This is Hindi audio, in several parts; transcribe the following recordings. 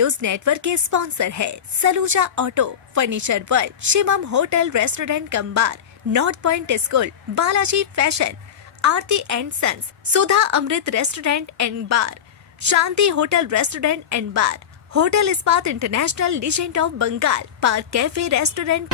न्यूज नेटवर्क के स्पॉन्सर है Saluja auto, furniture world, Shivam hotel restaurant cum bar, north point school, Balaji fashion, Aarti and sons, Sudha Amrit restaurant and bar, Shanti hotel restaurant and bar, hotel Ispat international, legend of Bengal, park cafe restaurant.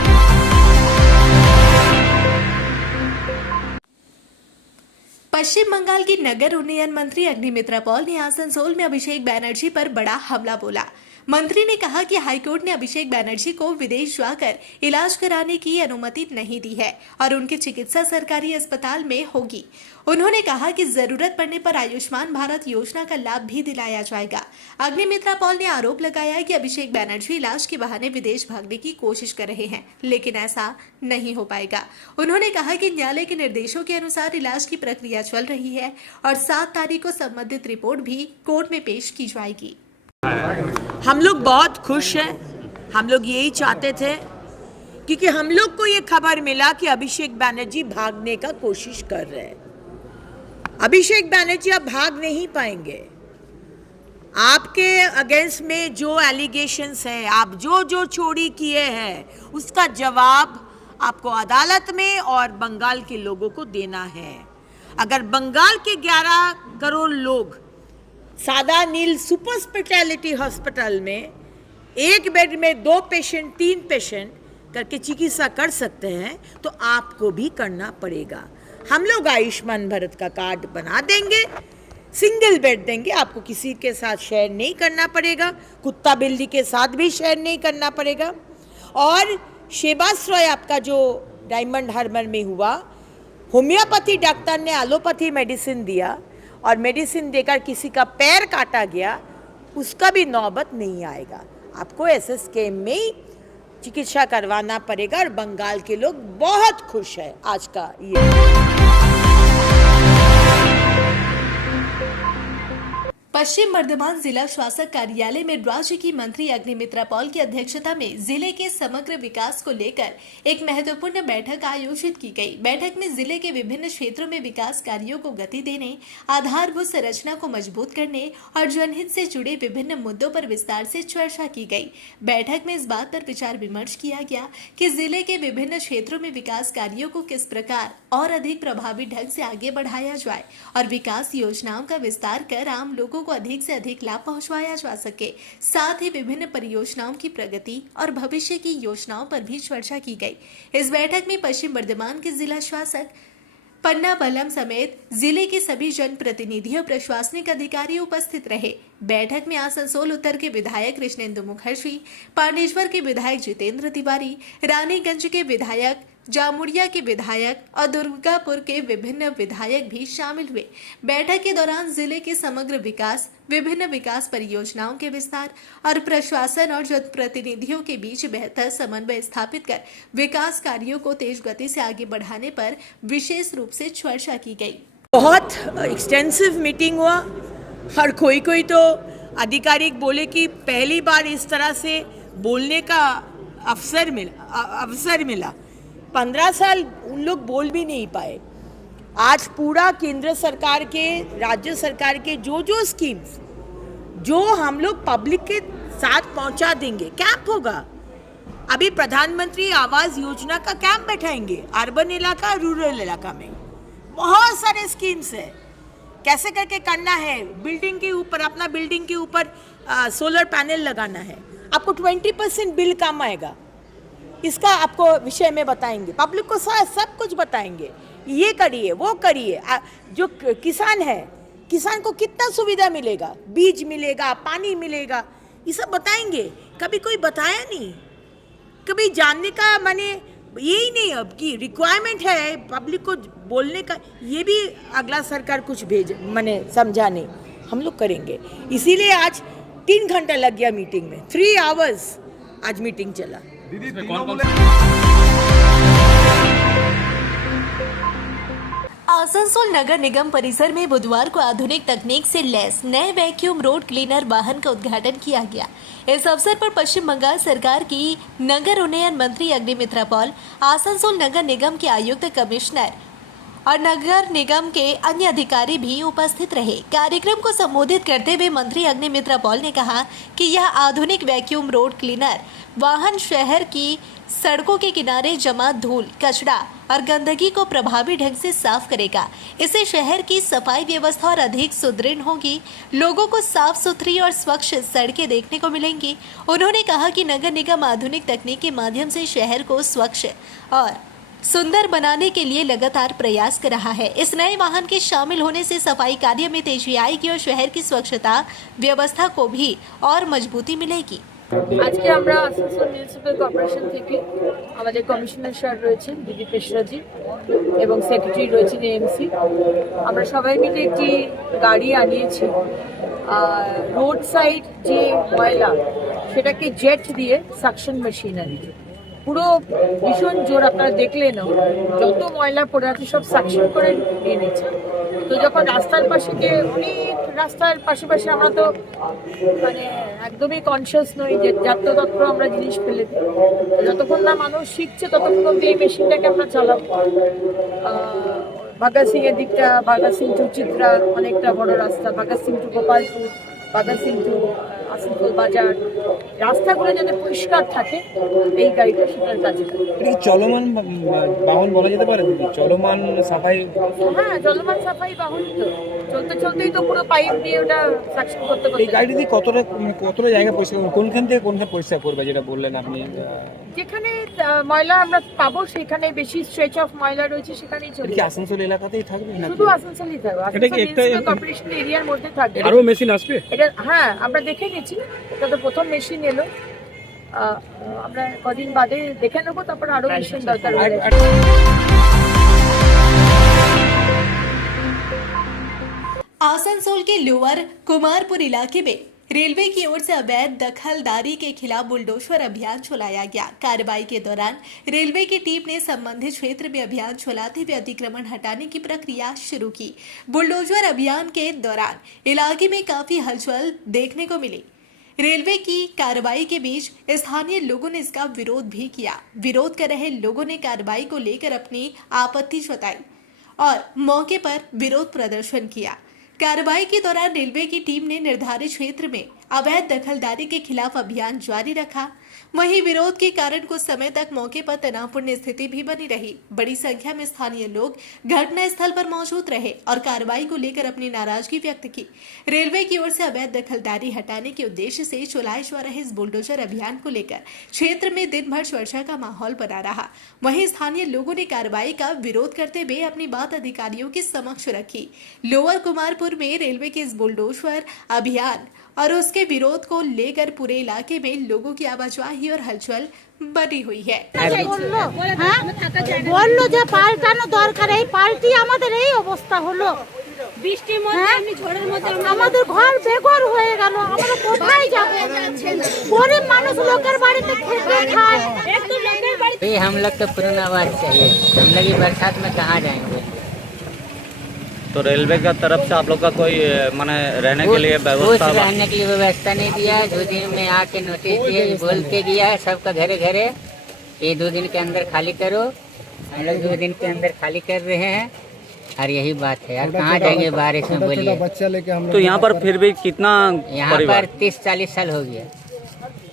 Paschim Bengal की नगर उन्नयन मंत्री अग्निमित्रा पॉल ने आसनसोल में अभिषेक बनर्जी पर बड़ा हमला बोला। मंत्री ने कहा कि हाईकोर्ट ने अभिषेक बनर्जी को विदेश जाकर इलाज कराने की अनुमति नहीं दी है और उनकी चिकित्सा सरकारी अस्पताल में होगी। उन्होंने कहा कि जरूरत पड़ने पर आयुष्मान भारत योजना का लाभ भी दिलाया जाएगा। अग्निमित्रा पॉल ने आरोप लगाया कि अभिषेक बनर्जी इलाज के बहाने विदेश भागने की कोशिश कर रहे हैं, लेकिन ऐसा नहीं हो पाएगा। उन्होंने कहा कि न्यायालय के निर्देशों के अनुसार इलाज की प्रक्रिया चल रही है और 7 तारीख को संबंधित रिपोर्ट भी कोर्ट में पेश की जाएगी। हम लोग बहुत खुश हैं। हम लोग यही चाहते थे क्योंकि हम लोग को ये खबर मिला कि अभिषेक बनर्जी भागने का कोशिश कर रहे हैं। अभिषेक बनर्जी अब भाग नहीं पाएंगे। आपके अगेंस्ट में जो एलिगेशंस हैं, आप जो चोरी किए हैं, उसका जवाब आपको अदालत में और बंगाल के लोगों को देना है। अगर बंगाल के 11 करोड़ लोग सादा नील सुपर स्पेशलिटी हॉस्पिटल में एक बेड में 2 पेशेंट 3 पेशेंट करके चिकित्सा कर सकते हैं तो आपको भी करना पड़ेगा। हम लोग आयुष्मान भारत का कार्ड बना देंगे, सिंगल बेड देंगे, आपको किसी के साथ शेयर नहीं करना पड़ेगा, कुत्ता बिल्ली के साथ भी शेयर नहीं करना पड़ेगा। और सेवाश्रय आपका जो डायमंड हार्बर में हुआ, होम्योपैथी डॉक्टर ने एलोपैथी मेडिसिन दिया और मेडिसिन देकर किसी का पैर काटा गया, उसका भी नौबत नहीं आएगा। आपको एसएसके में ही चिकित्सा करवाना पड़ेगा और बंगाल के लोग बहुत खुश हैं आज का ये। पश्चिम बर्धमान जिला शासक कार्यालय में राज्य की मंत्री अग्निमित्रा पॉल की अध्यक्षता में जिले के समग्र विकास को लेकर एक महत्वपूर्ण बैठक आयोजित की गई। बैठक में जिले के विभिन्न क्षेत्रों में विकास कार्यों को गति देने, आधारभूत संरचना को मजबूत करने और जनहित से जुड़े विभिन्न मुद्दों पर विस्तार से चर्चा की गई। बैठक में इस बात पर विचार विमर्श किया गया कि जिले के विभिन्न क्षेत्रों में विकास कार्यों को किस प्रकार और अधिक प्रभावी ढंग से आगे बढ़ाया जाए और विकास योजनाओं का विस्तार कर आम लोगों को अधिक से अधिक लाभ पहुंचाया जा सके। साथ ही विभिन्न परियोजनाओं की प्रगति और भविष्य की योजनाओं पर भी चर्चा की गई। इस बैठक में पश्चिम बर्धमान के जिला शासक पन्ना बलम समेत जिले के सभी जनप्रतिनिधि और प्रशासनिक अधिकारी उपस्थित रहे। बैठक में आसनसोल उत्तर के विधायक कृष्णेंदु मुखर्जी, पांडेश्वर के विधायक जितेंद्र तिवारी, रानीगंज के विधायक, जामुड़िया के विधायक और दुर्गापुर के विभिन्न विधायक भी शामिल हुए। बैठक के दौरान जिले के समग्र विकास, विभिन्न विकास परियोजनाओं के विस्तार और प्रशासन और जनप्रतिनिधियों के बीच बेहतर समन्वय स्थापित कर विकास कार्यों को तेज गति से आगे बढ़ाने पर विशेष रूप से चर्चा की गई। बहुत एक्सटेंसिव मीटिंग हुआ और कोई तो आधिकारिक बोले कि पहली बार इस तरह से बोलने का अवसर मिला। 15 साल उन लोग बोल भी नहीं पाए। आज पूरा केंद्र सरकार के, राज्य सरकार के जो स्कीम्स जो हम लोग पब्लिक के साथ पहुंचा देंगे। कैंप होगा, अभी प्रधानमंत्री आवास योजना का कैंप बैठाएंगे अर्बन इलाका, रूरल इलाका में। बहुत सारे स्कीम्स है, कैसे करके करना है। बिल्डिंग के ऊपर, अपना बिल्डिंग के ऊपर सोलर पैनल लगाना है, आपको 20% बिल कम आएगा। इसका आपको विषय में बताएंगे, पब्लिक को सब कुछ बताएंगे। ये करिए, वो करिए। जो किसान है, किसान को कितना सुविधा मिलेगा, बीज मिलेगा, पानी मिलेगा, ये सब बताएंगे। कभी कोई बताया नहीं, कभी जानने का माने यही नहीं। अब की रिक्वायरमेंट है पब्लिक को बोलने का, ये भी अगला सरकार कुछ माने समझा नहीं। हम लोग करेंगे, इसीलिए आज 3 घंटा लग गया मीटिंग में, 3 आवर्स आज मीटिंग चला। आसनसोल नगर निगम परिसर में बुधवार को आधुनिक तकनीक से लैस नए वैक्यूम रोड क्लीनर वाहन का उद्घाटन किया गया। इस अवसर पर पश्चिम बंगाल सरकार की नगर उन्नयन मंत्री अग्निमित्रा पॉल, आसनसोल नगर निगम के आयुक्त कमिश्नर और नगर निगम के अन्य अधिकारी भी उपस्थित रहे। कार्यक्रम को संबोधित करते हुए मंत्री अग्निमित्रा पॉल ने कहा कि यह आधुनिक वैक्यूम रोड क्लीनर वाहन शहर की सड़कों के किनारे जमा धूल, कचरा और गंदगी को प्रभावी ढंग से साफ करेगा। इससे शहर की सफाई व्यवस्था और अधिक सुदृढ़ होगी। लोगों को साफ सुथरी और स्वच्छ सड़कें देखने को मिलेंगी। उन्होंने कहा कि नगर निगम आधुनिक तकनीक के माध्यम से शहर को स्वच्छ और सुंदर बनाने के लिए लगातार प्रयास कर रहा है। इस नए वाहन के शामिल होने से सफाई कार्य में तेजी आएगी और शहर की स्वच्छता व्यवस्था को भी और मजबूती मिलेगी। আজকে আমরা আসানসোল মিউনিসিপ্যাল কর্পোরেশন থেকে আমাদের কমিশনার স্যার রয়েছেন দিদি পেশরাজি এবং সেক্রেটারি রয়েছেন এএমসি, আমরা সবাই মিলে একটি গাড়ি আনিয়েছি। রোড সাইড যে ময়লা সেটাকে জেট দিয়ে সাকশন মেশিনারি পুরো ভীষণ জোর, আপনারা দেখলেন যত ময়লা পড়ে আছে সব সাকশন করে নিয়ে নিচ্ছে। তো যখন রাস্তার পাশে যে অনেক রাস্তার পাশে আমরা তো মানে একদমই কনসিয়াস নই যে যাত্রতত্র আমরা জিনিস ফেলে দিই। যতক্ষণ না মানুষ শিখছে ততক্ষণ অব্দি এই মেশিনটাকে আমরা চালাবো। ভগৎ সিং এর দিকটা, ভগৎ সিং টু চিত্রা অনেকটা বড় রাস্তা, ভগৎ সিং টু গোপালপুর, ভগৎ সিং টু আসানসোল বাজার, রাস্তাগুলো যাতে পরিষ্কার থাকে এই গাড়িটা সেটার কাজে লাগে। এটা কি চলমান বাহন বলা যেতে পারে দিদি? চলমান সাফাই? হ্যাঁ, চলমান সাফাই বাহন তো চলতেই তো পুরো পাইপ দিয়ে ওটা সাকশন করতে এই গাড়ি দিয়ে কতটা জায়গা পরিষ্কার করবে? কোনখান থেকে কোনখানে পরিষ্কার করবে যেটা বললেন আপনি? যেখানে ময়লা আমরা পাবো সেখানে বেশি স্ট্রেচ অফ ময়লা রয়েছে সেখানেই চলবে। কি আসানসোল এলাকাতেই থাকবে না শুধু আসানসোলই থাকবে? এটা কি একটা কর্পোরেশন এরিয়ার মধ্যে থাকবে? আরো মেশিন আসবে এটা? হ্যাঁ, আমরা দেখে নিচ্ছি, এটা তো প্রথম মেশিন এলো। আমরা কদিন বাদে দেখে নেবো, তারপর আরো মেশিন দরকার হবে। आसनसोल के लोअर कुमारपुर इलाके में रेलवे की ओर से अवैध दखलदारी के खिलाफ बुलडोजर अभियान चलाया गया। कार्रवाई के दौरान रेलवे की टीम ने संबंधित क्षेत्र में अभियान चलाते हुए अतिक्रमण हटाने की प्रक्रिया शुरू की। बुलडोजर अभियान के दौरान इलाके में काफी हलचल देखने को मिली। रेलवे की कार्रवाई के बीच स्थानीय लोगों ने इसका विरोध भी किया। विरोध कर रहे लोगों ने कार्रवाई को लेकर अपनी आपत्ति जताई और मौके पर विरोध प्रदर्शन किया। कार्रवाई के दौरान रेलवे की टीम ने निर्धारित क्षेत्र में अवैध दखलदारी के खिलाफ अभियान जारी रखा। वहीं विरोध के कारण कुछ समय तक मौके पर तनावपूर्ण स्थिति भी बनी रही। बड़ी संख्या में स्थानीय लोग घटना स्थल पर मौजूद रहे और कार्रवाई को लेकर अपनी नाराजगी व्यक्त की। रेलवे की ओर से अवैध दखलदारी हटाने के उद्देश्य से चलाए जा रहे इस बुलडोजर अभियान को लेकर क्षेत्र में दिन भर चर्चा का माहौल बना रहा। वहीं स्थानीय लोगों ने कार्रवाई का विरोध करते हुए अपनी बात अधिकारियों के समक्ष रखी। लोअर कुमारपुर में रेलवे के इस बुलडोजर अभियान और उसके विरोध को लेकर पूरे इलाके में लोगों की आवाजाही और हलचल बनी हुई है। বললো যে পাল্টানো দরকার, এই পাল্টি আমাদের এই অবস্থা হলো। বৃষ্টির মধ্যে এমনি ঝড়ের মধ্যে আমাদের ঘর বেঘর হয়ে গেল, আমরা কোথায় যাব? গরিব মানুষ লোকের বাড়িতে খেতে খায়। একটু লোকের বাড়ি भाई हम लोग तो पूर्ण आवाज चाहिए, हम लोग ये बरसात में कहाँ जाएंगे? तो रेलवे का तरफ से आप लोग का कोई माने रहने के लिए कुछ व्यवस्था? रहने के लिए व्यवस्था नहीं दिया है। 2 दिन में आके नोटिस दिए, बोल के गया है सबका घरे घरे ये 2 दिन के अंदर खाली करो। हम लोग 2 दिन के अंदर खाली कर रहे हैं और यही बात है। यार कहाँ जाएंगे बारिश में, बोलिए? बच्चा लेके हम तो यहाँ पर फिर भी कितना यहाँ परिवार, पर 30-40 साल हो गया।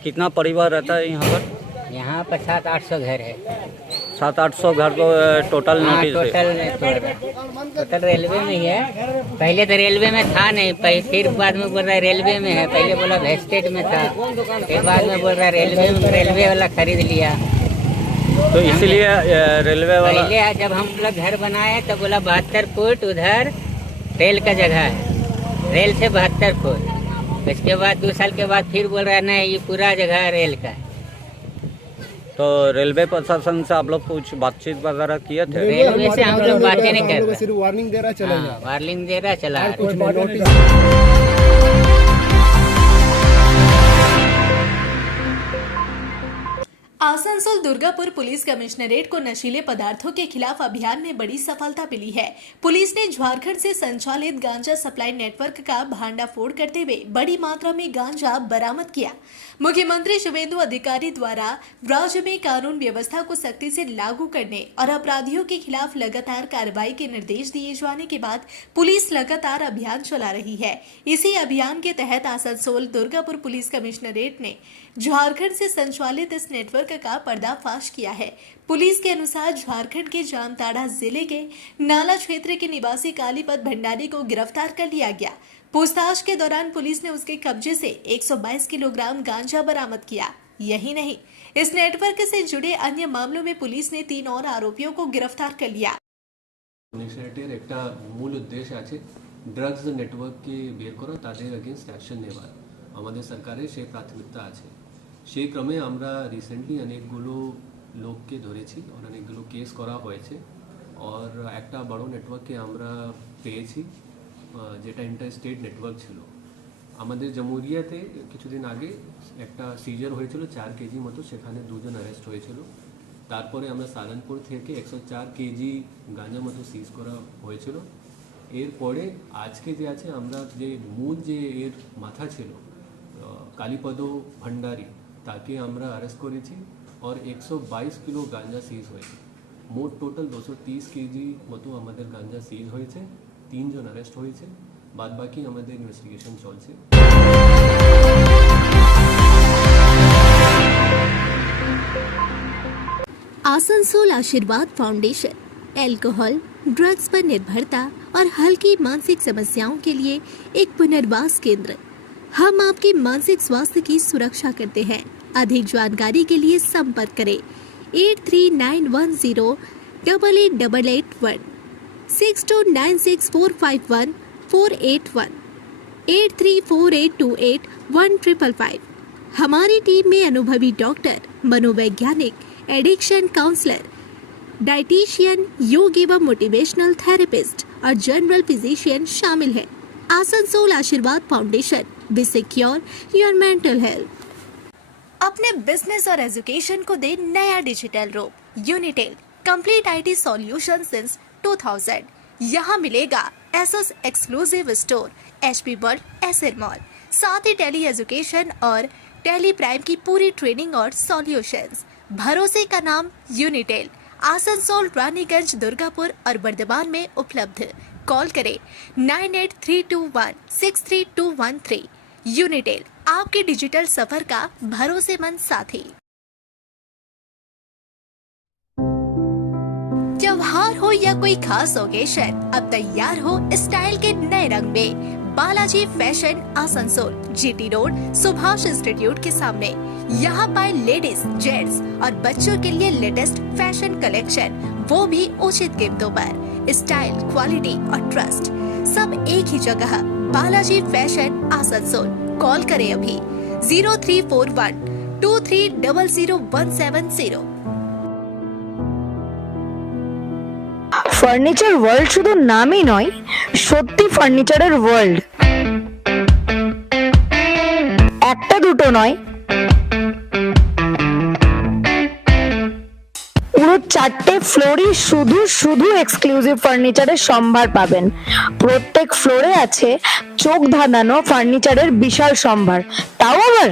कितना परिवार रहता है यहाँ पर? यहाँ पर 700-800 घर है। 700-800 घर को टोटल हाँ, नोटिस है। टोटल रेलवे में ही है। पहले तो रेलवे में था नहीं, फिर बाद में बोल रहा है रेलवे में है। पहले बोला वेस्टेड में था, फिर बाद में बोल रहा है रेलवे वाला खरीद लिया। तो इसलिए रेलवे वाला पहले जब हम लोग घर बनाए तो बोला 72 फुट उधर रेल का जगह है, रेल से 72 फुट। इसके बाद 2 साल के बाद फिर बोल रहा है नहीं ये पूरा जगह रेल का है। तो रेलवे प्रशासन से आप लोग कुछ बातचीत वगैरह किए थे? रेलवे से हम लोग बातें नहीं कर रहे, सिर्फ वार्निंग दे रहा चला हाँ, वार्निंग दे रहा चला रहा। कुछ notice Asansol Durgapur police commissionerate को नशीले पदार्थों के खिलाफ अभियान में बड़ी सफलता मिली है। पुलिस ने झारखंड से संचालित गांजा सप्लाई नेटवर्क का भांडाफोड़ करते हुए बड़ी मात्रा में गांजा बरामद किया। मुख्यमंत्री शुभेंदु अधिकारी द्वारा राज्य में कानून व्यवस्था को सख्ती से लागू करने और अपराधियों के खिलाफ लगातार कार्रवाई के निर्देश दिए जाने के बाद पुलिस लगातार अभियान चला रही है। इसी अभियान के तहत आसनसोल दुर्गापुर पुलिस कमिश्नरेट ने झारखंड से संचालित इस नेटवर्क का पर्दाफाश किया है। पुलिस के अनुसार झारखंड के जामताड़ा जिले के नाला क्षेत्र के निवासी कालीपद भंडारी को गिरफ्तार कर लिया गया। पूछताछ के दौरान पुलिस ने उसके कब्जे से 122 किलोग्राम गांजा बरामद किया। यही नहीं, इस नेटवर्क से जुड़े अन्य मामलों में पुलिस ने 3 और आरोपियों को गिरफ्तार कर लिया। ইনিশিয়েটিভের একটা মূল উদ্দেশ্য আছে ড্রাগস নেটওয়ার্ককে বের করা, তাদের এগেইনস্ট অ্যাকশন নেওয়া। আমাদের সরকারের সেই প্রাথমিকতা আছে। সেই ক্রমে আমরা রিসেন্টলি অনেকগুলো লোককে ধরেছি আর অনেকগুলো কেস করা হয়েছে আর একটা বড় নেটওয়ার্ককে আমরা পেয়েছি যেটা ইন্টার স্টেট নেটওয়ার্ক ছিল। আমাদের জমুরিয়াতে কিছুদিন আগে একটা সিজার হয়েছিল 4 কেজি মতো, সেখানে 2 জন অ্যারেস্ট হয়েছিল। তারপরে আমরা সালানপুর থেকে 104 কেজি গাঁজা মতো সিজ করা হয়েছিল। এরপরে আজকে যে আছে আমরা যে মূল যে এর মাথা ছিল কালীপদ ভণ্ডারী, তাকে আমরা অ্যারেস্ট করেছি আর 122 কিলো গাঁজা সিজ হয়েছে। মোট টোটাল 230 কেজি মতো আমাদের গাঁজা সিজ হয়েছে। 3 জন অ্যারেস্ট হয়েছে, বাদ বাকি আমাদের ইনভেস্টিগেশন চলছে। Asansol Ashirwad foundation alcohol, drugs पर निर्भरता और हल्की मानसिक समस्याओं के लिए एक पुनर्वास केंद्र। हम आपके मानसिक स्वास्थ्य की सुरक्षा करते हैं। अधिक जानकारी के लिए संपर्क करें 8391088881 6296451481 8348281555। हमारी टीम में अनुभवी डॉक्टर, मनोवैज्ञानिक, एडिक्शन काउंसलर, डाइटिशियन, योग एवं मोटिवेशनल थेरेपिस्ट और जनरल फिजिशियन शामिल है। Asansol Ashirwad foundation, we secure your mental health. अपने बिजनेस और एजुकेशन को दे नया डिजिटल रूप। Unitel complete IT solution since 2000। यहाँ मिलेगा SS exclusive store, HP world, SR mall, साथ ही टेली एजुकेशन और टेली प्राइम की पूरी ट्रेनिंग और सॉल्यूशंस। भरोसे का नाम यूनिटेल। आसनसोल, रानीगंज, दुर्गापुर और बर्दवान में उपलब्ध। कॉल करें 9832163213। यूनिटेल, आपके डिजिटल सफर का भरोसेमंद साथी। त्योहार हो या कोई खास ओकेशन, अब तैयार हो स्टाइल के नए रंग में। Balaji fashion Asansol, GT road, Subhash institute के सामने। यहाँ पाए लेडीज, जेंट्स और बच्चों के लिए लेटेस्ट फैशन कलेक्शन, वो भी उचित कीमतों पर। स्टाइल, क्वालिटी और ट्रस्ट सब एक ही जगह। बालाजी फैशन आसनसोल। कॉल करें अभी 034123000170। ফার্নিচার ওয়ার্ল্ড শুধু নামই নয়, সত্যি ফার্নিচারের ওয়ার্ল্ড। একটা দুটো নয়, পুরো 4টে ফ্লোরই শুধু শুধু এক্সক্লুসিভ ফার্নিচারের সম্ভার পাবেন। প্রত্যেক ফ্লোরে আছে চোখ ধাঁধানো ফার্নিচারের বিশাল সম্ভার, তাও আবার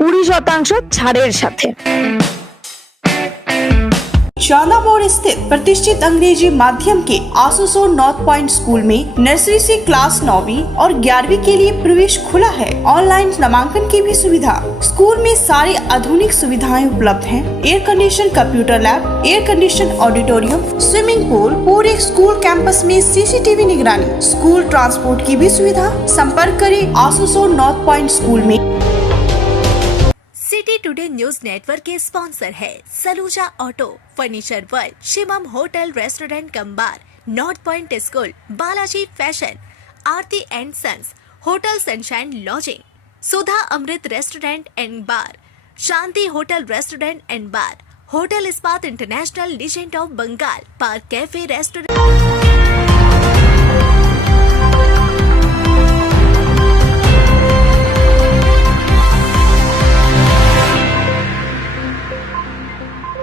20% ছাড়ের সাথে। शाला मोड़ स्थित प्रतिष्ठित अंग्रेजी माध्यम के आसनसोल नॉर्थ पॉइंट स्कूल में नर्सरी से क्लास 9वीं और 11वीं के लिए प्रवेश खुला है। ऑनलाइन नामांकन की भी सुविधा। स्कूल में सारी आधुनिक सुविधाएं उपलब्ध हैं। Air condition computer lab, air condition auditorium, swimming pool, पूरे स्कूल कैंपस में सीसीटीवी निगरानी, स्कूल ट्रांसपोर्ट की भी सुविधा। संपर्क करें आसनसोल नॉर्थ पॉइंट स्कूल में। सिटी टुडे न्यूज नेटवर्क के स्पॉन्सर है Saluja auto, furniture world, Shivam hotel restaurant cum bar, north point school, Balaji fashion, Aarti and sons, hotel sunshine lodging, Sudha Amrit restaurant and bar, Shanti hotel restaurant and bar, hotel Ispat international, legend of Bengal, park cafe restaurant.